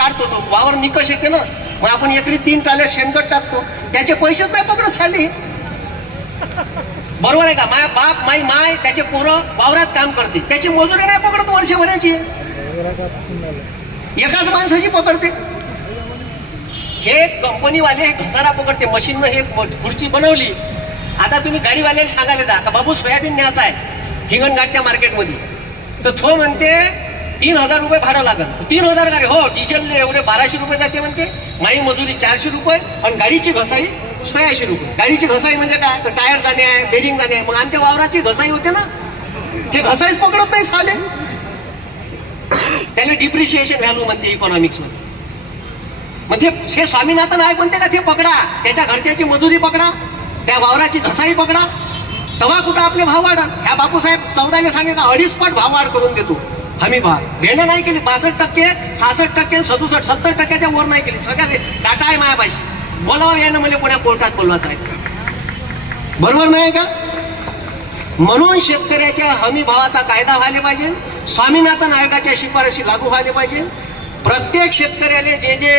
काढतो तो. वावर निकष येते ना. मग आपण एकरी तीन टाले शेणखत टाकतो. त्याचे पैसेच नाही पकडत साली. बरोबर आहे का? माय बाप माई माय त्याचे पोरं वावरात काम करते त्याची मजुरी नाही पकडत वर्षभराची. एकाच माणसाची पकडते. हे कंपनीवाले हे घसारा पकडते. मशीननं हे खुर्ची बनवली. आता तुम्ही गाडीवाल्याला सांगायला जा. का बाबू सोयाबीन न्यायचा आहे. हिंगणघाटच्या मार्केटमध्ये तर तो म्हणते तीन हजार रुपये भाडं लागल तीन हजार गाडी रे हो डिझेल एवढे बाराशे रुपये जाते म्हणते. माई मजुरी चारशे रुपये आणि गाडीची घसाई सोळाशे रुपये. गाडीची घसाई म्हणजे काय? तर टायर जाणे आहे बेरिंग जाणे आहे. मग आमच्या वावराची घसाई होते ना? ते घसाईच पकडत नाही साले. त्याला डिप्रिशिएशन व्हॅल्यू म्हणते इकॉनॉमिक्समध्ये. म्हणजे हे स्वामीनाथन आहे म्हणते का? ते पकडा. त्याच्या घरच्याची मजुरी पकडा. त्या वावराची घसाई पकडा. तेव्हा कुठं आपले भाव वाढा ह्या बापूसाहेब चौदाला सांगे का अडीच पट भाव वाढ करून देतो. हमी भाग घेणं नाही केली. बासष्ट टक्के सहासष्ट टक्के सदुसष्ट सत्तर टक्क्याच्या वर नाही केली. सगळ्या टाटा आहे मायापाशी. बोलावं यानं मला कोणा कोर्टात बोलवायचं आहे. बरोबर नाही का? म्हणून शेतकऱ्याच्या हमी भावाचा कायदा व्हायला पाहिजे. स्वामीनाथन आयोगाच्या शिफारशी लागू व्हायला पाहिजे. प्रत्येक शेतकऱ्याला जे जे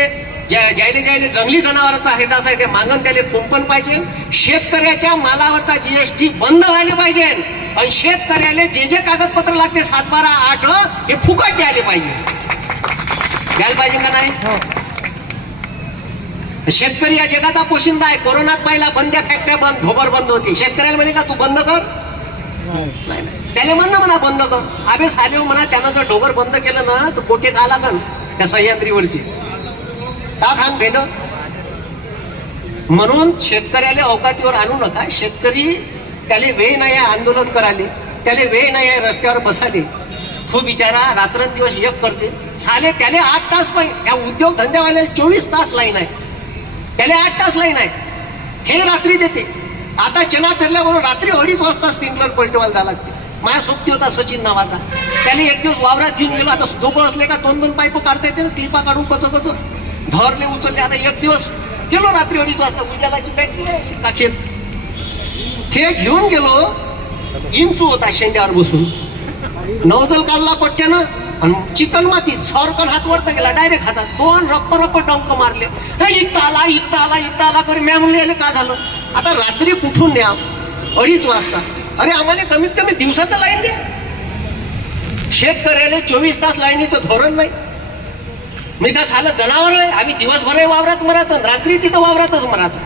ज्या- ज्याले ज्याले जंगली जनावरांचा हिताचा आहे ते मागण त्याला कुंपण पाहिजे. शेतकऱ्याच्या मालावरचा जीएसटी बंद व्हायला पाहिजे. आणि शेतकऱ्याला जे जे कागदपत्र लागते सात बारा आठ हे फुकट द्यायला पाहिजे. द्यायला पाहिजे का नाही? शेतकरी या जगाचा पोशिंदा आहे. कोरोनात पहिला बंद्या फॅक्टऱ्या बंद धोबर बंद होती. शेतकऱ्याला म्हणे का तू बंद कर. नाही नाही. त्याला म्हणणं म्हणा बंद कर. अबे सालेव म्हणा त्यानं जर ढोबर बंद केलं ना तर कोठे का लागन त्या सह्याद्रीवरची? का खान भेंड म्हणून शेतकऱ्याला अवकातीवर आणू नका. शेतकरी त्याला वेळ नाही आहे आंदोलन करायले. त्याला वेळ नाही आहे रस्त्यावर बसाले तो बिचारा रात्रंदिवस एक करते. साले त्याला आठ तास पाहिजे या उद्योग धंद्यावाल्याला चोवीस तास लाईन आहे. त्याला आठ तास लाईन आहे. हे रात्री देते. आता चना फिरल्याबरोबर रात्री अडीच वाजता स्प्रिंकलर पलटवायला जावं लागते. माझ्या सोबती होता सचिन नावाचा. त्याने एक दिवस वावरात घेऊन गेलो. आता दोघं असले का दोन दोन पाईप काढता येते ना क्लिपा काढून कच कच धरले उचलले आता एक दिवस गेलो रात्री अडीच वाजता उजालाची बॅटरी आहे अशी काखेत ते घेऊन गेलो इंचू होता शेंड्यावर बसून. नवजल काढला पट्ट्यानं आणि चिकन माती सरकन हात वरत गेला डायरेक्ट हातात. दोन रप्प रप्प डंक मारले. हे इथं आला इथं आला इथं आला कर मॅ म्हणले का झालं? आता रात्री कुठून न्या? अडीच वाजता. अरे आम्हाला कमीत कमी दिवसात लाईन द्या. शेतकऱ्याला चोवीस तास लाईनीचं धोरण नाही. मी का झालं जनावर आहे. आम्ही दिवसभर वावरात मरायचं आणि रात्री तिथं वावरातच मरायचं